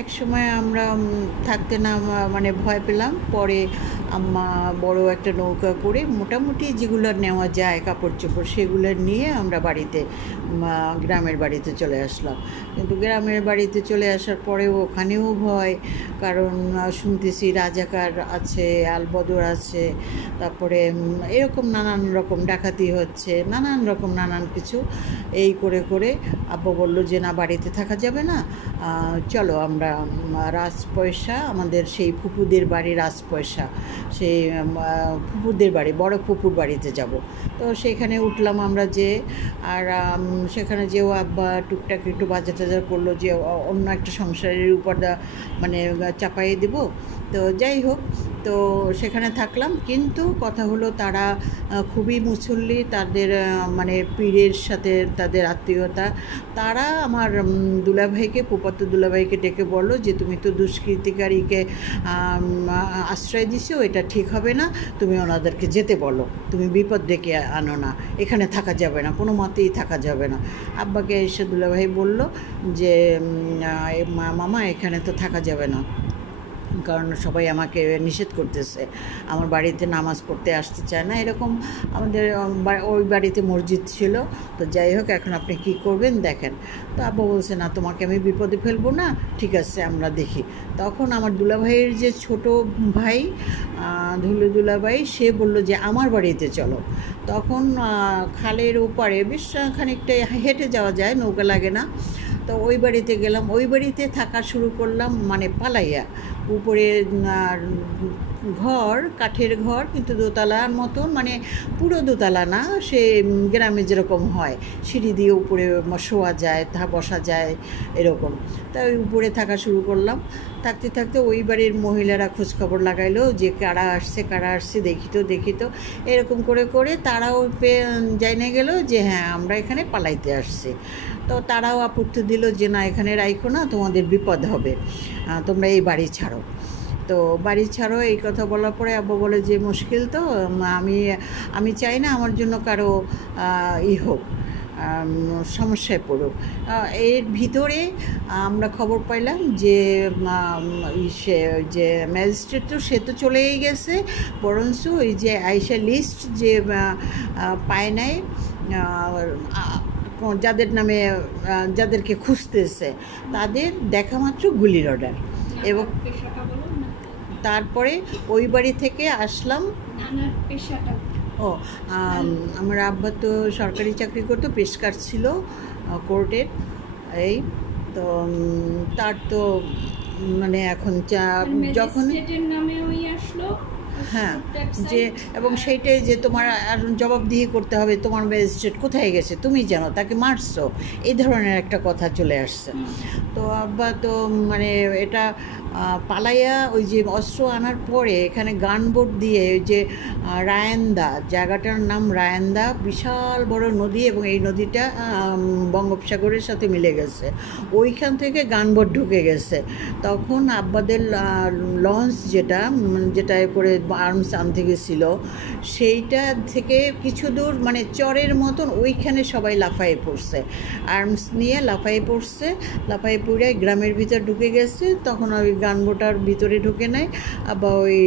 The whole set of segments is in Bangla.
এক সময় আমরা থাকতে না মানে ভয় পেলাম। পরে আম্মা বড় একটা নৌকা করে মোটামুটি যেগুলো নেওয়া যায় কাপড় চোপড় সেগুলো নিয়ে আমরা বাড়িতে গ্রামের বাড়িতে চলে আসলাম। কিন্তু গ্রামের বাড়িতে চলে আসার পরেও ওখানেও ভয়, কারণ শুনতেছি রাজাকার আছে, আলবদর আছে, তারপরে এরকম নানান রকম ডাকাতি হচ্ছে, নানান কিছু। এই করে করে আব্বা বললো যে না, বাড়িতে থাকা যাবে না, চলো আমরা রাজপয়সা, আমাদের সেই ফুপুদের বাড়ি রাজপয়সা, সেই ফুপুদের বাড়ি, বড় ফুপুর বাড়িতে যাব। তো সেখানে উঠলাম আমরা, যে আর সেখানে যেও আব্বা টুকটাক একটু বাজার টাজার করলো যে অন্য একটা সংসারের উপর মানে চাপাইয়ে দেব। তো যাই হোক, তো সেখানে থাকলাম। কিন্তু কথা হলো তারা খুবই মুসল্লি, তাদের মানে পীরের সাথে তাদের আত্মীয়তা। তারা আমার দুলাভাইকে, ফুফাতো দুলাভাইকে ডেকে বললো যে তুমি তো দুষ্কৃতিকারীকে আশ্রয় দিছো, এটা ঠিক হবে না, তুমি ওনাদেরকে যেতে বলো, তুমি বিপদ ডেকে আনো না, এখানে থাকা যাবে না, কোনো মতেই থাকা যাবে না। আব্বাকে এসে দুলাভাই বলল যে মামা এখানে তো থাকা যাবে না, কারণ সবাই আমাকে নিষেধ করতেছে, আমার বাড়িতে নামাজ পড়তে আসতে চায় না, এরকম। আমাদের ওই বাড়িতে মসজিদ ছিল। তো যাই হোক, এখন আপনি কি করবেন দেখেন। তো আব্বা বলছে না, তোমাকে আমি বিপদে ফেলবো না, ঠিক আছে আমরা দেখি। তখন আমার দুলাভাইয়ের যে ছোট ভাই ধুলু দুলাভাই, সে বলল যে আমার বাড়িতে চলো। তখন খালের ওপারে বেশ খানিকটা হেঁটে যাওয়া যায়, নৌকা লাগে না। তো ওই বাড়িতে গেলাম, ওই বাড়িতে থাকা শুরু করলাম, মানে পালাইয়া। উপরে ঘর, কাঠের ঘর, কিন্তু দোতলার মতন, মানে পুরো দোতলা না, সে গ্রামে যেরকম হয় সিঁড়ি দিয়ে উপরে শোয়া যায়, তা বসা যায় এরকম। তাই ওই উপরে থাকা শুরু করলাম। থাকতে থাকতে ওই বাড়ির মহিলারা খোঁজখবর লাগাইলো যে কারা আসছে দেখি তো এরকম করে করে তারাও জানিয়ে গেল যে হ্যাঁ, আমরা এখানে পালাইতে আসছি। তো তারাও আপত্তি দিল যে না, এখানে রাখো না, তোমাদের বিপদ হবে, তোমরা এই বাড়ি ছাড়ো। তো বাড়ি ছাড়ো এই কথা বলার পরে আব্বা বলে যে মুশকিল তো, আমি চাই না আমার জন্য কারো হোক, সমস্যায় পড়ুক। এর ভিতরে আমরা খবর পাইলাম যে সে যে ম্যাজিস্ট্রেট, তো সে তো চলেই গেছে, বরঞ্চ ওই যে আইসা লিস্ট যে পায় নাই, যাদের নামে যাদেরকে খুঁজতেছে তাদের দেখা মাত্র গুলির অর্ডার। এবং তারপরে ওই বাড়ি থেকে আসলাম। ও, আমার আব্বা তো সরকারি চাকরি করতো, পেশকার ছিল কোর্টের। এই তো তার তো মানে এখন যখন হ্যাঁ, যে এবং সেইটাই যে তোমার আর জবাবদিহি করতে হবে, তোমার ম্যাজিস্ট্রেট কোথায় গেছে, তুমি জানো, তাকে মারছো, এই ধরনের একটা কথা চলে আসছে। তো আব্বা তো মানে এটা পালাইয়া ওই যে অস্ত্র আনার পরে এখানে গানবোট দিয়ে ওই যে রায়েন্দা, জায়গাটার নাম রায়েন্দা, বিশাল বড় নদী, এবং এই নদীটা বঙ্গোপসাগরের সাথে মিলে গেছে, ওইখান থেকে গানবোট ঢুকে গেছে। তখন আব্বাদের লঞ্চ যেটায় করে আর্মস আনতে গেছিল, সেইটা থেকে কিছু দূর মানে চরের মতন ওইখানে সবাই লাফায়ে পড়ছে, আর্মস নিয়ে লাফায়ে পড়ে গ্রামের ভিতর ঢুকে গেছে। তখন ওই গানবোটার ভিতরে ঢুকে নেয়, আবার ওই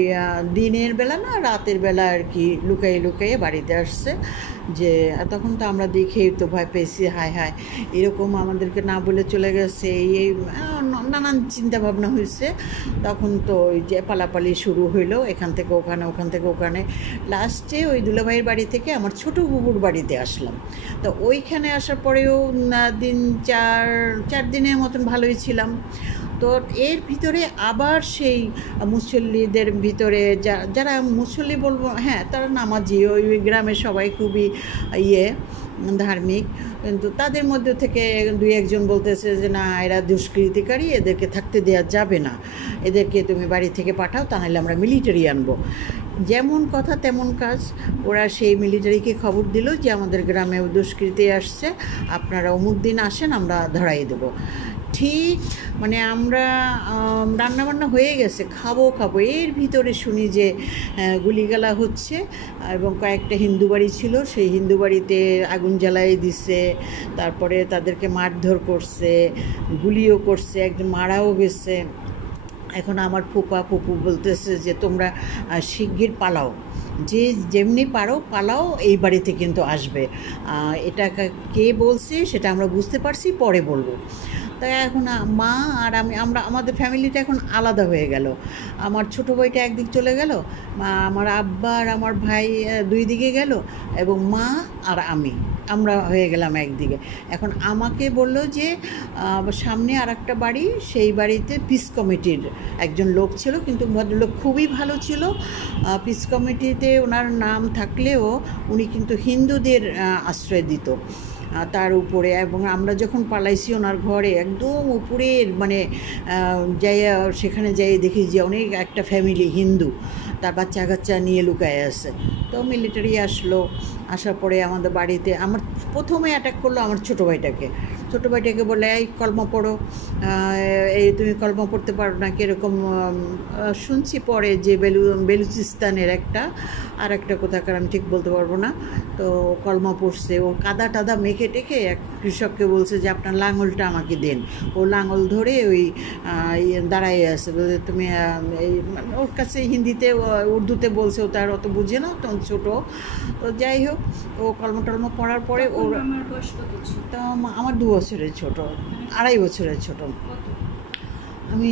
দিনের বেলা না, রাতের বেলা আর কি লুকাইয়ে বাড়িতে আসছে। যে তখন তো আমরা দেখেই তো ভয় পেয়েছি, হায় হায় এরকম আমাদেরকে না বলে চলে গেছে, এই নানান চিন্তাভাবনা হয়েছে। তখন তো ওই যে পালাপালি শুরু হইলো, এখান থেকে ওখানে। লাস্টে ওই দুলাভাইয়ের বাড়ি থেকে আমার ছোটো বুবুর বাড়িতে আসলাম। তো ওইখানে আসার পরেও দিন 4 দিনের মতন ভালোই ছিলাম। তো এর ভিতরে আবার সেই মুসল্লিদের ভিতরে যারা মুসল্লি বলবো, হ্যাঁ তারা নামাজি, ওই গ্রামের সবাই খুবই ধার্মিক, কিন্তু তাদের মধ্যে থেকে 2-1 বলতেছে যে না, এরা দুষ্কৃতিকারী, এদেরকে থাকতে দেওয়া যাবে না, এদেরকে তুমি বাড়ি থেকে পাঠাও, তা নাহলে আমরা মিলিটারি আনবো। যেমন কথা তেমন কাজ, ওরা সেই মিলিটারিকে খবর দিল যে আমাদের গ্রামে দুষ্কৃতি আসছে, আপনারা অমুক দিন আসেন, আমরা ধরাই দেবো। ঠিক মানে আমরা রান্নাবান্না হয়ে গেছে, খাবো এর ভিতরে শুনি যে গুলিগালা হচ্ছে, এবং কয়েকটা হিন্দু বাড়ি ছিল, সেই হিন্দু বাড়িতে আগুন জ্বালাই দিছে, তারপরে তাদেরকে মারধর করছে, গুলিও করছে, একজন মারাও গেছে। এখন আমার ফুপু বলতেছে যে তোমরা শিগগির পালাও, যে যেমনি পারো পালাও, এই বাড়িতে কিন্তু আসবে। এটা কে বলছে সেটা আমরা বুঝতে পারছি, পরে বলবো। তাই এখন মা আর আমরা আমাদের ফ্যামিলিটা এখন আলাদা হয়ে গেল। আমার ছোটো ভাইটা একদিক চলে গেল, আমার আব্বা আর আমার ভাই দুই দিকে গেল, এবং মা আর আমরা হয়ে গেলাম একদিকে। এখন আমাকে বলল যে সামনে আর একটা বাড়ি, সেই বাড়িতে পিস কমিটির একজন লোক ছিল, কিন্তু ভদ্রলোক খুবই ভালো ছিল। পিস কমিটিতে ওনার নাম থাকলেও উনি কিন্তু হিন্দুদের আশ্রয় দিত তার উপরে। এবং আমরা যখন পালাইছি ওনার ঘরে একদম উপরের মানে যাইয়া সেখানে যাই দেখি যে অনেক একটা ফ্যামিলি হিন্দু, তার বাচ্চা কাচ্চা নিয়ে লুকায় আছে। তো মিলিটারি আসলো, আসার পরে আমাদের বাড়িতে আমার প্রথমে অ্যাটাক করলো আমার ছোটো ভাইটাকে বলে এই কলমা পড়ো, এই তুমি কলমা পড়তে পারো না কীরকম। শুনছি পরে যে বেলুচিস্তানের আর একটা কোথাকার, আমি ঠিক বলতে পারবো না। তো কলমা পড়ছে, ও কাদা টাদা মেখে টেকে এক কৃষককে বলছে যে আপনার লাঙলটা আমাকে দেন। ও লাঙল ধরে ওই দাঁড়াইয়ে আছে, বলছে তুমি এই ওর কাছে হিন্দিতে উর্দুতে বলছে, ও তার অত বুঝে না, তখন ছোটো। তো যাই হোক, ও কলমা পড়ার পরে ওর তো আমার 2 বছরের ছোটো, 2.5 বছরের ছোটো। আমি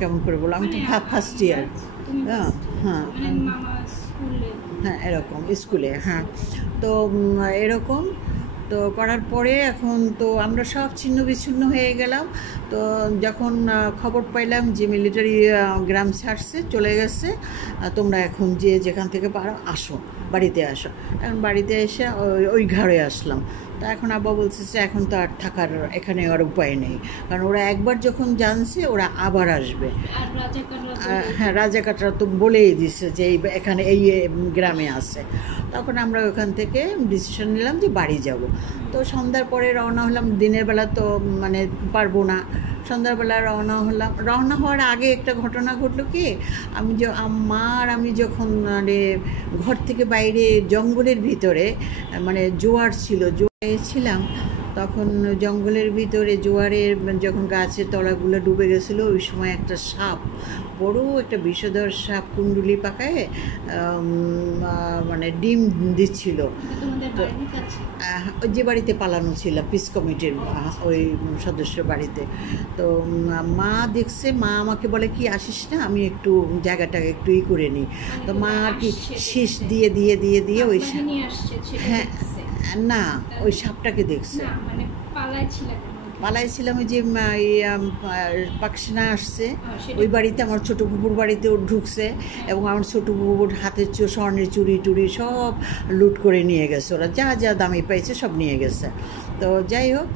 কেমন করে বললাম, আমি তো ফার্স্ট ইয়ার। হ্যাঁ হ্যাঁ এরকম স্কুলে। হ্যাঁ, তো এরকম তো করার পরে এখন তো আমরা সব ছিন্ন বিচ্ছিন্ন হয়ে গেলাম। তো যখন খবর পাইলাম যে মিলিটারি গ্রাম ছাড়ছে, চলে গেছে, তোমরা এখন যেখান থেকে পারো আসো, বাড়িতে আসো। এখন বাড়িতে এসে ওই ঘরে আসলাম। তা এখন আব্বা বলছে যে এখন তো আর থাকার এখানে আর উপায় নেই, কারণ ওরা একবার যখন জানছে ওরা আবার আসবে। হ্যাঁ, রাজাকাররা তো বলেই দিছে যে এখানে এই গ্রামে আছে। তখন আমরা ওখান থেকে ডিসিশন নিলাম যে বাড়ি যাব। তো সন্ধ্যার পরে রওনা হলাম, দিনের বেলা তো মানে পারবো না। সন্ধ্যাবেলা রওনা হওয়ার আগে একটা ঘটনা ঘটলো কি, আমি যখন মানে ঘর থেকে বাইরে জঙ্গলের ভিতরে মানে জোয়ার ছিলাম, তখন জঙ্গলের ভিতরে জোয়ারের যখন গাছের তলাগুলো ডুবে গেছিলো, ওই সময় একটা সাপ, বড় একটা বিষধর সাপ কুণ্ডুলি পাকায় মানে ডিম দিচ্ছিল। তো যে বাড়িতে পালানো ছিলাম পিস কমিটির ওই সদস্য বাড়িতে, তো মা দেখছে, মা আমাকে বলে কি আসিস না, আমি একটু জায়গাটাকে একটু করে নিই। তো মা আর কি শীষ দিয়ে ওই হ্যাঁ না ওই সাপটাকে দেখছে। পালাইছিলাম ওই যে পাকসিনা আসছে ওই বাড়িতে, আমার ছোটো ফুপুর বাড়িতেও ঢুকছে, এবং আমার ছোটো ফুপুর হাতের স্বর্ণের চুড়ি টুড়ি সব লুট করে নিয়ে গেছে, ওরা যা দামি পাইছে সব নিয়ে গেছে। তো যাই হোক,